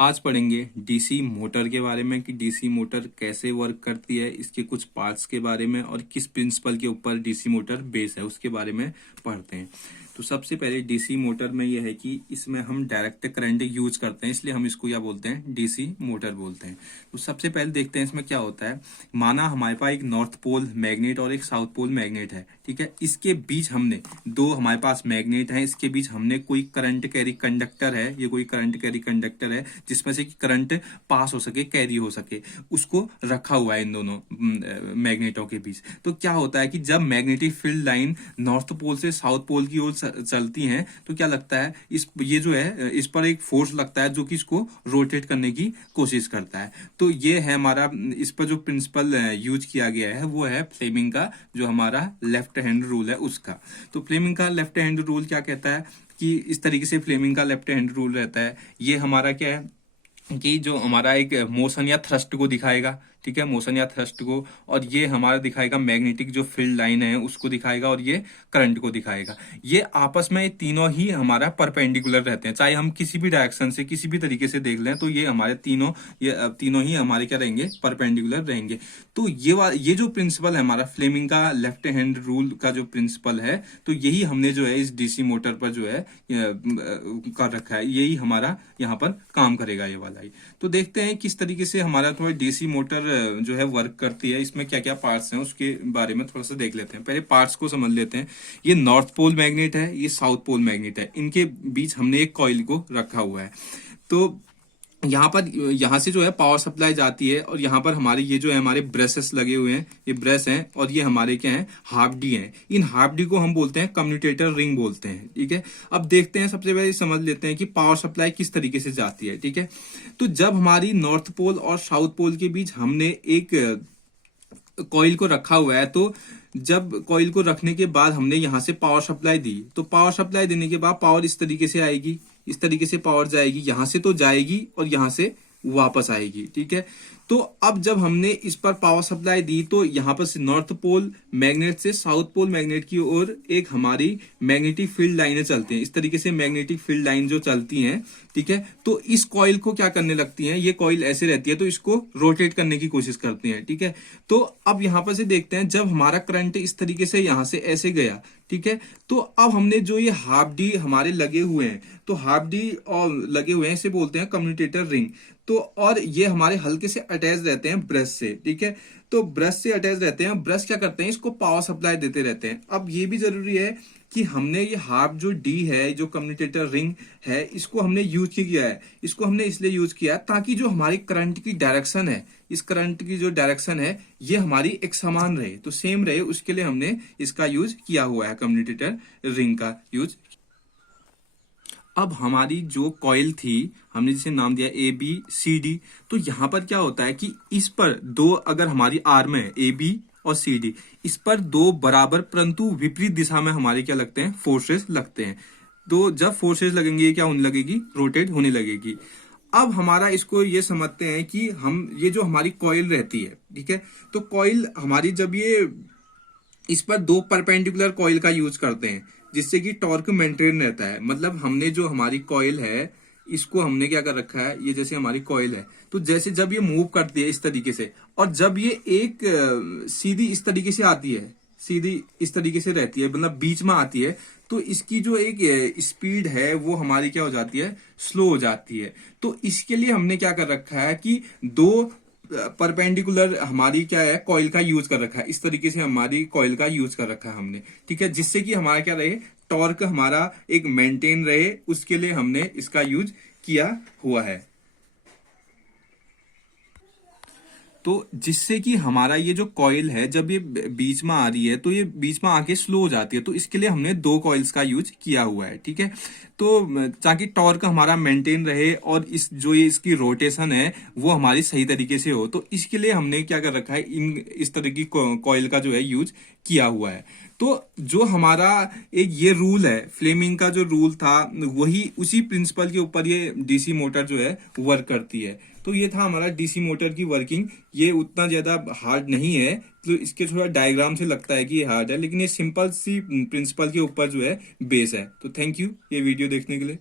आज पढ़ेंगे DC motor के बारे में कि डीसी मोटर कैसे वर्क करती है, इसके कुछ पार्ट्स के बारे में और किस प्रिंसिपल के ऊपर डीसी मोटर बेस है उसके बारे में पढ़ते हैं। तो सबसे पहले डीसी मोटर में यह है कि इसमें हम डायरेक्ट करंट यूज करते हैं, इसलिए हम इसको क्या बोलते हैं, डीसी मोटर बोलते हैं। तो सबसे पहले देखते हैं इसमें क्या होता है। माना हमारे पास एक नॉर्थ पोल मैग्नेट और एक साउथ पोल मैग्नेट है, ठीक है। इसके बीच हमने दो हमारे पास मैग्नेट है, इसके बीच हमने कोई करंट कैरी कंडक्टर है, ये कोई करंट कैरी कंडक्टर है जिसमें से करंट पास हो सके, कैरी हो सके, उसको रखा हुआ है इन दोनों मैग्नेटों के बीच। तो क्या होता है कि जब magnetic field line north pole से साउथ पोल की ओर चलती है तो क्या लगता है, ये जो है इस पर एक फोर्स लगता है जो कि इसको रोटेट करने की कोशिश करता है। तो ये है हमारा, इस पर जो प्रिंसिपल यूज किया गया है वो है फ्लेमिंग का जो हमारा लेफ्ट हैंड रूल है उसका। तो फ्लेमिंग का लेफ्ट हैंड रूल क्या कहता है कि इस तरीके से फ्लेमिंग का लेफ्ट हैंड रूल रहता है। ये हमारा क्या है कि जो हमारा एक मोशन या थ्रस्ट को दिखाएगा, ठीक है, मोशन या थ्रस्ट को, और ये हमारा दिखाएगा मैग्नेटिक जो फील्ड लाइन है उसको दिखाएगा, और ये करंट को दिखाएगा। ये आपस में तीनों ही हमारा परपेंडिकुलर रहते हैं, चाहे हम किसी भी डायरेक्शन से किसी भी तरीके से देख लें तो ये हमारे तीनों ही हमारे क्या रहेंगे, परपेंडिकुलर रहेंगे। तो ये जो प्रिंसिपल है हमारा फ्लेमिंग का लेफ्ट हैंड रूल का जो प्रिंसिपल है, तो यही हमने जो है इस डीसी मोटर पर जो है कर रखा है, यही हमारा यहाँ पर काम करेगा ये वाला ही। तो देखते हैं किस तरीके से हमारा थोड़ा डीसी मोटर जो है वर्क करती है, इसमें क्या क्या पार्ट्स हैं उसके बारे में थोड़ा सा देख लेते हैं। पहले पार्ट्स को समझ लेते हैं। ये नॉर्थ पोल मैग्नेट है, ये साउथ पोल मैग्नेट है, इनके बीच हमने एक कॉइल को रखा हुआ है। तो यहाँ से जो है पावर सप्लाई जाती है, और यहाँ पर हमारे ये जो है हमारे ब्रशेस लगे हुए हैं, ये ब्रश हैं, और ये हमारे क्या हैं, हाफ डी हैं। इन हाफ डी को हम बोलते हैं कम्यूटेटर रिंग बोलते हैं, ठीक है। अब देखते हैं, सबसे पहले समझ लेते हैं कि पावर सप्लाई किस तरीके से जाती है, ठीक है। तो जब हमारी नॉर्थ पोल और साउथ पोल के बीच हमने एक कॉइल को रखा हुआ है, तो जब कॉइल को रखने के बाद हमने यहाँ से पावर सप्लाई दी, तो पावर सप्लाई देने के बाद पावर इस तरीके से आएगी, इस तरीके से पावर जाएगी, यहां से तो जाएगी और यहां से वापस आएगी, ठीक है। तो अब जब हमने इस पर पावर सप्लाई दी तो यहाँ पर नॉर्थ पोल मैग्नेट से साउथ पोल मैग्नेट की ओर एक हमारी मैग्नेटिक फील्ड लाइनें चलती हैं, इस तरीके से मैग्नेटिक फील्ड लाइन जो चलती हैं, ठीक है। तो इस कॉइल को क्या करने लगती हैं, ये कॉइल ऐसे रहती है तो इसको रोटेट करने की कोशिश करती हैं, ठीक है। तो अब यहाँ पर से देखते हैं, जब हमारा करंट इस तरीके से यहां से ऐसे गया, ठीक है, तो अब हमने जो ये हाफ डी हमारे लगे हुए हैं, तो हाफ डी और लगे हुए हैं, इसे बोलते हैं कम्यूटेटर रिंग। तो और ये हमारे हल्के से अटैच रहते हैं ब्रश से, ठीक है। तो ब्रश से अटैच रहते हैं, ब्रश क्या करते हैं, इसको पावर सप्लाई देते रहते हैं। अब ये भी जरूरी है कि हमने ये हाफ जो डी है, जो कम्यूटेटर रिंग है, इसको हमने यूज किया है, इसको हमने इसलिए यूज किया है ताकि जो हमारी करंट की डायरेक्शन है, इस करंट की जो डायरेक्शन है ये हमारी एक समान रहे, तो सेम रहे, उसके लिए हमने इसका यूज किया हुआ है, कम्यूटेटर रिंग का यूज। अब हमारी जो कॉइल थी, हमने जिसे नाम दिया ए बी सी डी, तो यहां पर क्या होता है कि इस पर दो, अगर हमारी आर्म है ए बी और सी डी, इस पर दो बराबर परंतु विपरीत दिशा में हमारे क्या लगते हैं, फोर्सेस लगते हैं। तो जब फोर्सेस लगेंगे क्या होने लगेगी, रोटेट होने लगेगी। अब हमारा इसको ये समझते हैं कि हम ये जो हमारी कॉइल रहती है, ठीक है, तो कॉइल हमारी जब ये इस पर दो परपेंडिकुलर कॉइल का यूज करते हैं जिससे कि टॉर्क मेंटेन रहता है। मतलब हमने जो हमारी कॉइल है इसको हमने क्या कर रखा है, ये जैसे हमारी कॉइल है, तो जैसे जब ये मूव करती है इस तरीके से, और जब ये एक सीधी इस तरीके से आती है, सीधी इस तरीके से रहती है, मतलब बीच में आती है, तो इसकी जो एक स्पीड है वो हमारी क्या हो जाती है, स्लो हो जाती है। तो इसके लिए हमने क्या कर रखा है कि दो परपेंडिकुलर हमारी क्या है, कॉइल का यूज कर रखा है, इस तरीके से हमारी कॉइल का यूज कर रखा है हमने, ठीक है, जिससे कि हमारा क्या रहे, टॉर्क हमारा एक मेंटेन रहे, उसके लिए हमने इसका यूज किया हुआ है। तो जिससे कि हमारा ये जो कॉइल है जब ये बीच में आ रही है तो ये बीच में आके स्लो हो जाती है, तो इसके लिए हमने दो कॉइल्स का यूज किया हुआ है, ठीक है। तो ताकि टॉर्क हमारा मेंटेन रहे और इस जो ये इसकी रोटेशन है वो हमारी सही तरीके से हो, तो इसके लिए हमने क्या कर रखा है, इस तरह की कॉइल का जो है यूज किया हुआ है। तो जो हमारा एक ये रूल है, फ्लेमिंग का जो रूल था, वही उसी प्रिंसिपल के ऊपर ये डीसी मोटर जो है वर्क करती है। तो ये था हमारा डीसी मोटर की वर्किंग। ये उतना ज्यादा हार्ड नहीं है, तो इसके थोड़ा डायग्राम से लगता है कि ये हार्ड है, लेकिन ये सिंपल सी प्रिंसिपल के ऊपर जो है बेस है। तो थैंक यू ये वीडियो देखने के लिए।